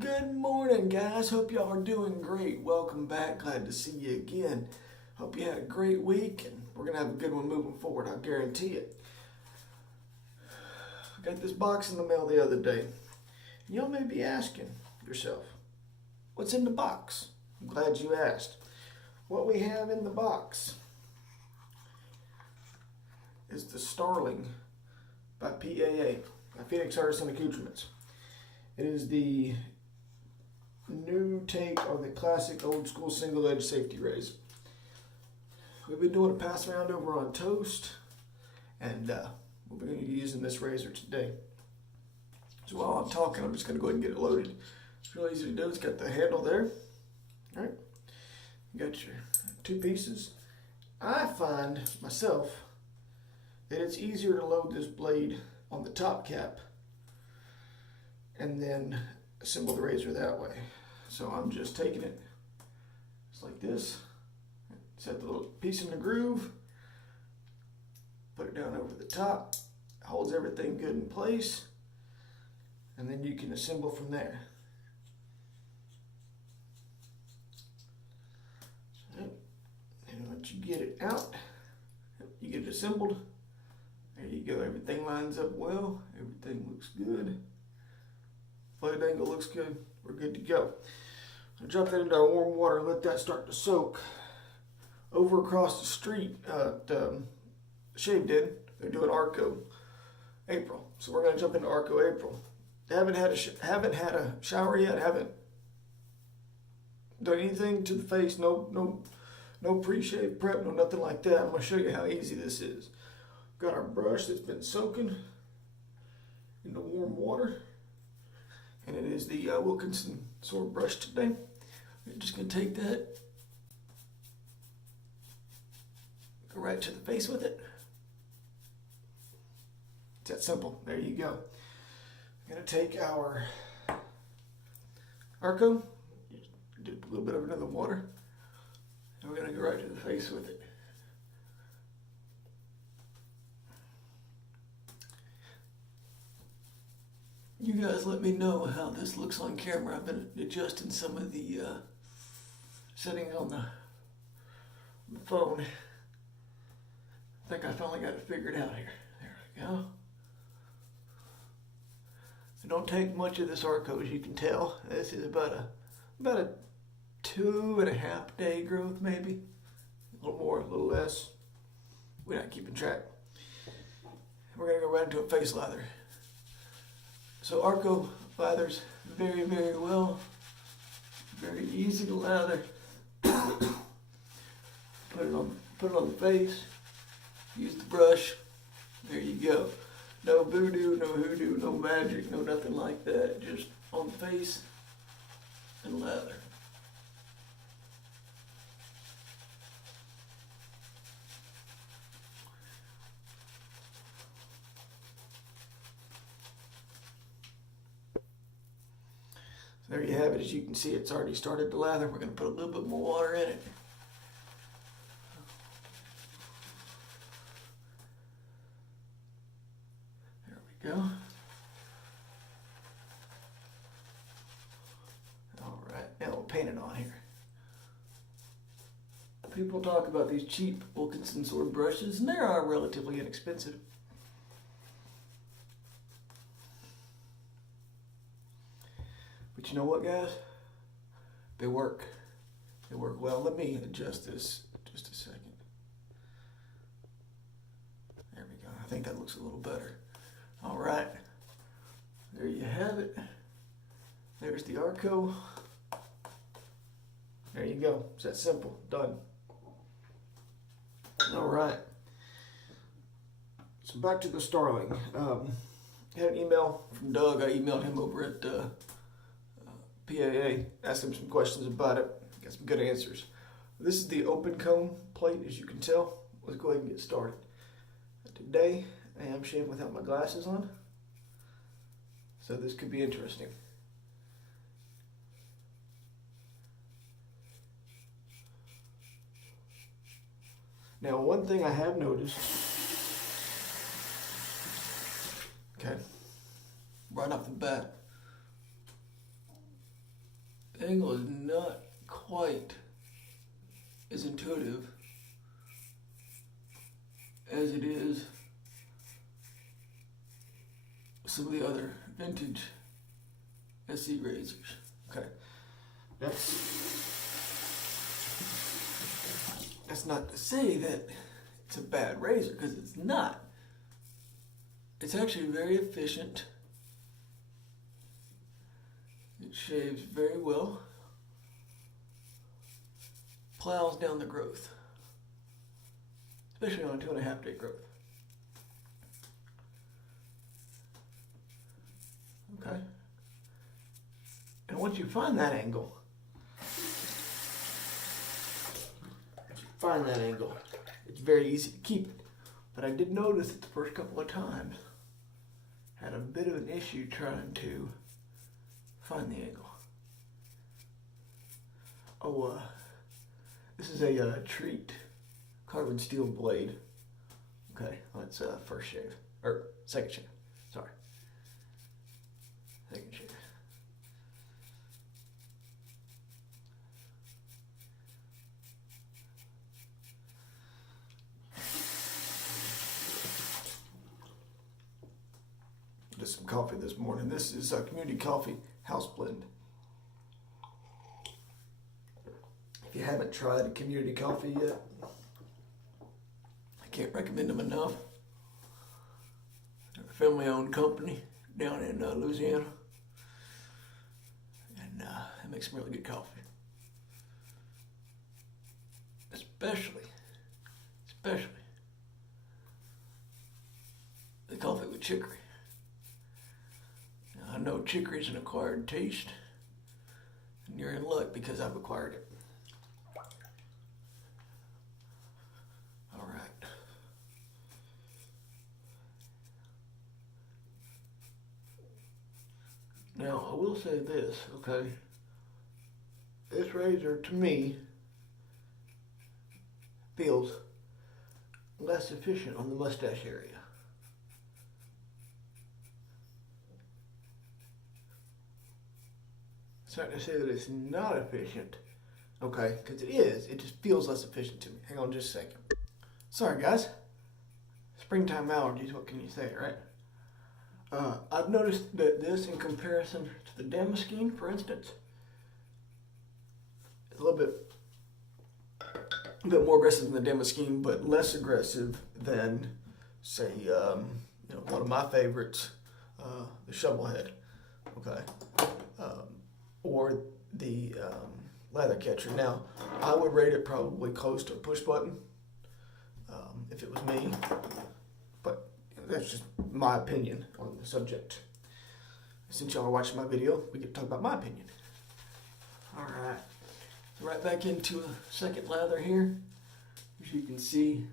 Good morning, guys. Hope y'all are doing great. Welcome back. Glad to see you again. Hope you had a great week, and we're going to have a good one moving forward. I guarantee it. I got this box in the mail the other day. Y'all may be asking yourself, what's in the box? I'm glad you asked. What we have in the box is the Starling by PAA, by Phoenix Artisan Accoutrements. It is the new take on the classic old school single edge safety razor. We've been doing a pass around over on toast, and we're going to be using this razor today. So while I'm talking, I'm just going to go ahead and get it loaded. It's real easy to do. It's got the handle there. All right, you got your two pieces. I find myself that it's easier to load this blade on the top cap and then assemble the razor that way. So I'm just taking it just like this, set the little piece in the groove, put it down over the top, holds everything good in place, and then you can assemble from there. And once you get it out, you get it assembled. There you go, everything lines up well, everything looks good. Blade angle looks good, we're good to go. I'll drop that into our warm water and let that start to soak. Over across the street at Shave did, they're doing Arko April. So we're gonna jump into Arko April. Haven't had a shower yet, haven't done anything to the face, no pre-shave prep, no nothing like that. I'm gonna show you how easy this is. Got our brush that's been soaking in the warm water. And it is the Wilkinson sword brush today. We're just going to take that, go right to the face with it. It's that simple. There you go. I'm going to take our Arko, do a little bit of it in the water, and we're going to go right to the face with it. You guys let me know how this looks on camera. I've been adjusting some of the settings on the phone. I think I finally got it figured out here. There we go. So don't take much of this Arko, as you can tell. This is about a 2.5 day growth, maybe. A little more, a little less. We're not keeping track. We're gonna go right into a face lather. So Arko lathers very, very well. Very easy to lather. Put it on the face. Use the brush. There you go. No voodoo, no hoodoo, no magic, no nothing like that. Just on the face and lather. There you have it. As you can see, it's already started to lather. We're going to put a little bit more water in it. There we go. All right, now we'll paint it on here. People talk about these cheap Wilkinson sword brushes, and they are relatively inexpensive. But you know what, guys? They work. They work well. Let me adjust this just a second. There we go. I think that looks a little better. All right. There you have it. There's the Arko. There you go. It's that simple. Done. All right. So back to the Starling. I had an email from Doug. I emailed him over at PAA, asked him some questions about it, got some good answers. This is the open cone plate, as you can tell. Let's go ahead and get started. Today, I am shaving without my glasses on, so this could be interesting. Now, one thing I have noticed, okay, right off the bat, angle is not quite as intuitive as it is some of the other vintage SE razors. Okay, that's not to say that it's a bad razor, because it's not. It's actually very efficient. It shaves very well, plows down the growth, especially on a 2.5 day growth. Okay. And once you find that angle, it's very easy to keep it. But I did notice that the first couple of times had a bit of an issue trying to find the angle. Oh, this is a treat carbon steel blade. Okay, that's first shave, or second shave, sorry. Second shave. Just some coffee this morning. This is Community Coffee House Blend. If you haven't tried Community Coffee yet, I can't recommend them enough. They're a family-owned company down in Louisiana, and it makes some really good coffee. Especially the coffee with chicory. Now, I know chicory is an acquired taste, and you're in luck because I've acquired it. All right. Now, I will say this, okay? This razor, to me, feels less efficient on the mustache area. It's not to say that it's not efficient, okay? Because it is. It just feels less efficient to me. Hang on just a second. Sorry, guys. Springtime allergies, what can you say, right? I've noticed that this, in comparison to the Damascene, for instance, is a little bit more aggressive than the Damascene, but less aggressive than, say, one of my favorites, the Shovelhead, okay, or the Leather Catcher. Now, I would rate it probably close to a push button if it was me, but that's just my opinion on the subject. Since y'all are watching my video, we get to talk about my opinion. All right. Right back into a second lather here. As you can see,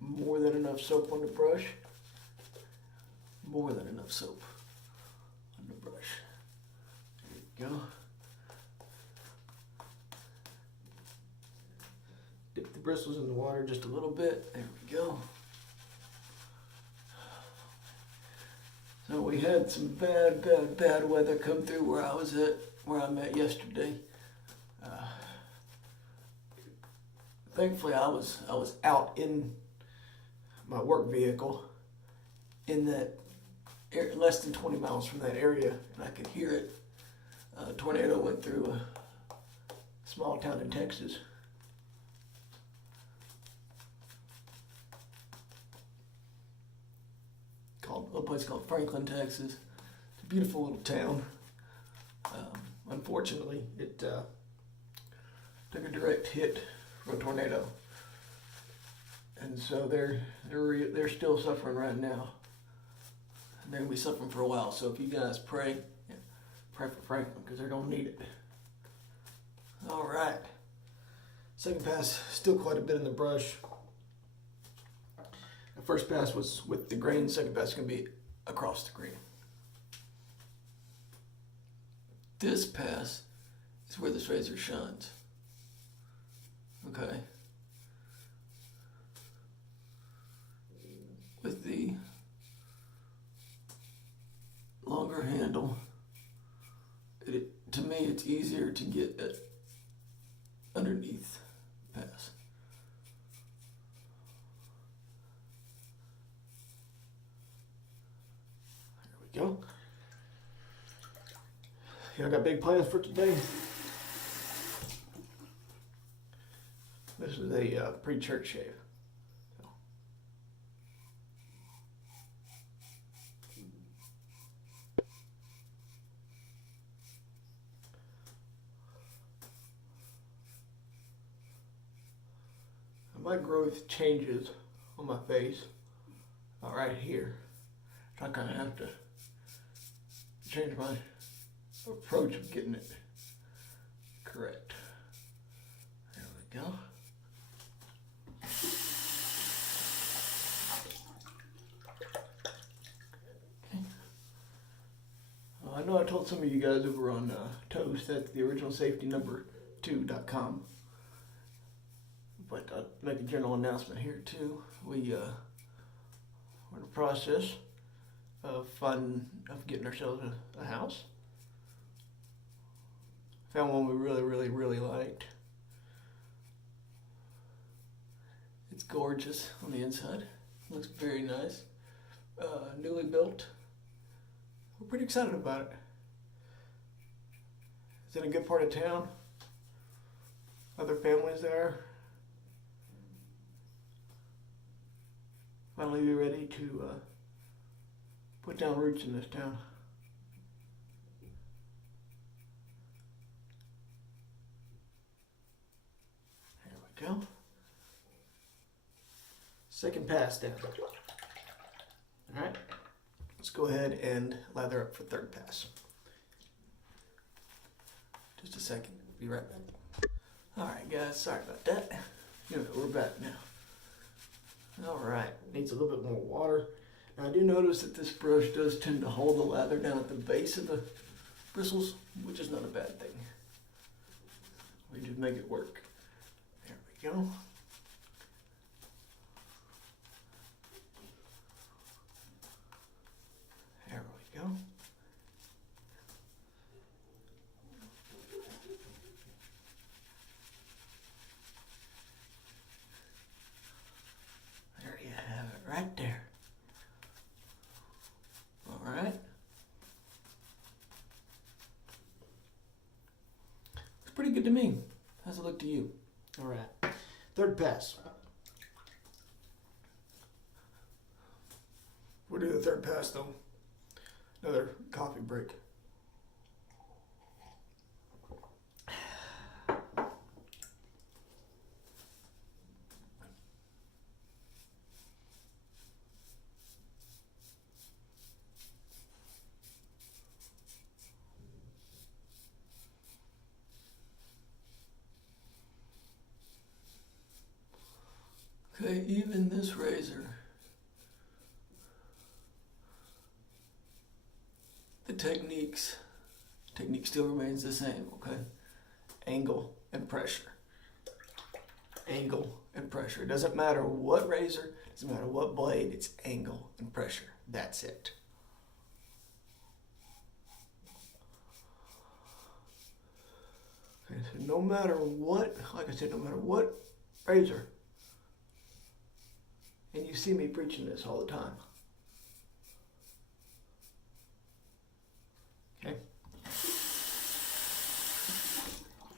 more than enough soap on the brush. More than enough soap on the brush. There you go. Dip the bristles in the water just a little bit. There we go. So we had some bad weather come through where I'm at yesterday. Thankfully, I was out in my work vehicle in that area, less than 20 miles from that area, and I could hear it. A tornado went through a small town in Texas. A place called Franklin, Texas. It's a beautiful little town. Unfortunately, it took a direct hit from a tornado, and so they're still suffering right now. And they're gonna be suffering for a while. So if you guys pray for Franklin, because they're gonna need it. All right. Second pass, still quite a bit in the brush. The first pass was with the grain. Second pass is gonna be across the grain. This pass is where this razor shines. Okay. With the longer handle, to me it's easier to get it underneath pass. There we go. Yeah, I got big plans for today. This is a pre-church shave. My growth changes on my face right here. So I kind of have to change my approach of getting it correct. There we go. Okay. I know I told some of you guys over on Toast at the original safety number 2.com. But I'll make a general announcement here too. We're in the process of getting ourselves a house. Found one we really liked. It's gorgeous on the inside. Looks very nice. Newly built. We're pretty excited about it. It's in a good part of town. Other families there. Finally be ready to put down roots in this town. There we go. Second pass down. All right, let's go ahead and lather up for third pass. Just a second, be right back. All right, guys, sorry about that. We're back now. All right, needs a little bit more water. Now I do notice that this brush does tend to hold the lather down at the base of the bristles, which is not a bad thing. We just make it work. There we go. There we go. Right there. All right. It's pretty good to me. How's it look to you? All right. Third pass. We'll do the third pass though. Another coffee break. Okay, even this razor, the technique still remains the same, okay? Angle and pressure. Angle and pressure. It doesn't matter what razor, it doesn't matter what blade, it's angle and pressure. That's it. Okay, so no matter what, like I said, no matter what razor, and you see me preaching this all the time. Okay?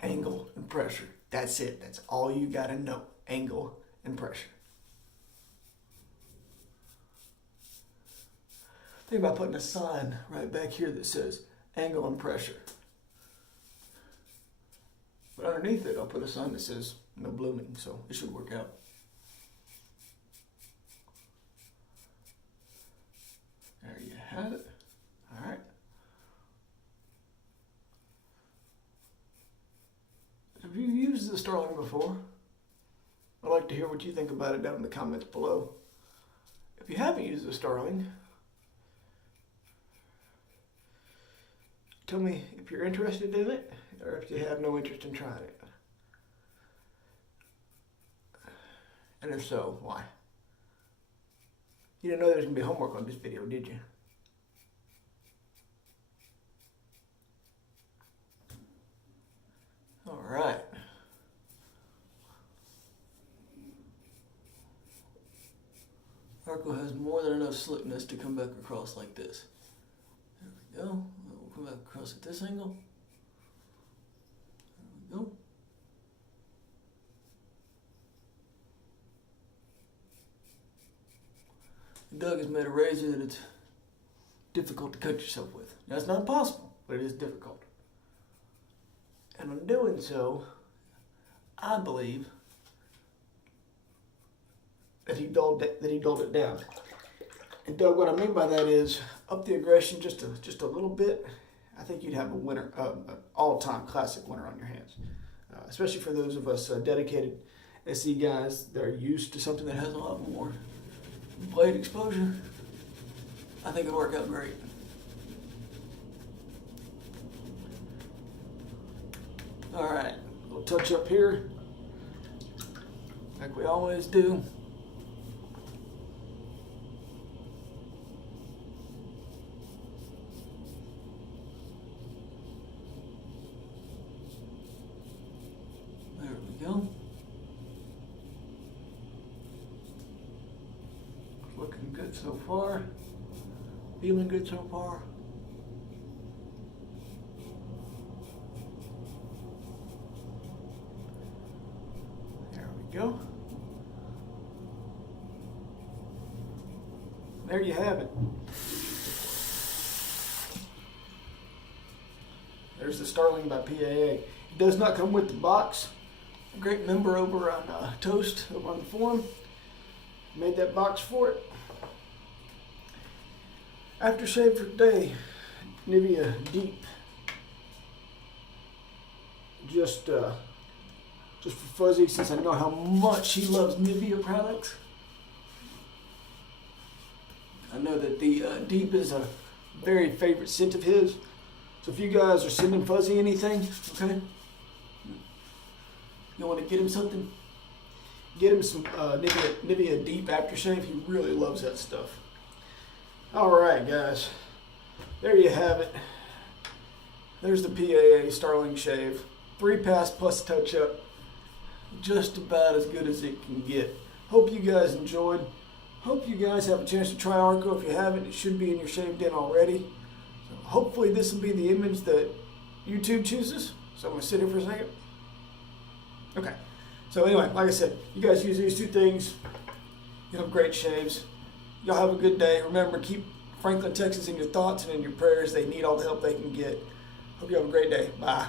Angle and pressure. That's it. That's all you gotta know. Angle and pressure. Think about putting a sign right back here that says angle and pressure. But underneath it, I'll put a sign that says no blooming, so it should work out. There you have it. All right. Have you used the Starling before? I'd like to hear what you think about it down in the comments below. If you haven't used the Starling, tell me if you're interested in it or if you have no interest in trying it. And if so, why? You didn't know there was going to be homework on this video, did you? Arko has more than enough slickness to come back across like this. There we go. We'll come back across at this angle. There we go. Doug has made a razor that it's difficult to cut yourself with. Now, it's not impossible, but it is difficult. And in doing so, I believe that he dulled it down. And Doug, what I mean by that is up the aggression just a little bit. I think you'd have a winner, all-time classic winner on your hands. Especially for those of us dedicated SE guys that are used to something that has a lot more blade exposure. I think it'll work out great. All right, a little touch up here, like we always do. There we go. Looking good so far. Feeling good so far. There we go. There you have it. There's the Starling by PAA. It does not come with the box. A great member over on Toast, over on the forum, made that box for it. Aftershave for today, Nivea Deep. Just for Fuzzy, since I know how much he loves Nivea products. I know that the Deep is a very favorite scent of his. So if you guys are sending Fuzzy anything, okay, you want to get him something, get him some Nivea Deep aftershave. He really loves that stuff. All right, guys, there you have it. There's the PAA Starling Shave. 3-pass plus touch-up. Just about as good as it can get. Hope you guys enjoyed. Hope you guys have a chance to try Arko. If you haven't, it should be in your shave den already. So hopefully this will be the image that YouTube chooses. So I'm going to sit here for a second. Okay. So anyway, like I said, you guys use these two things. You'll have great shaves. Y'all have a good day. Remember, keep Franklin, Texas in your thoughts and in your prayers. They need all the help they can get. Hope you have a great day. Bye.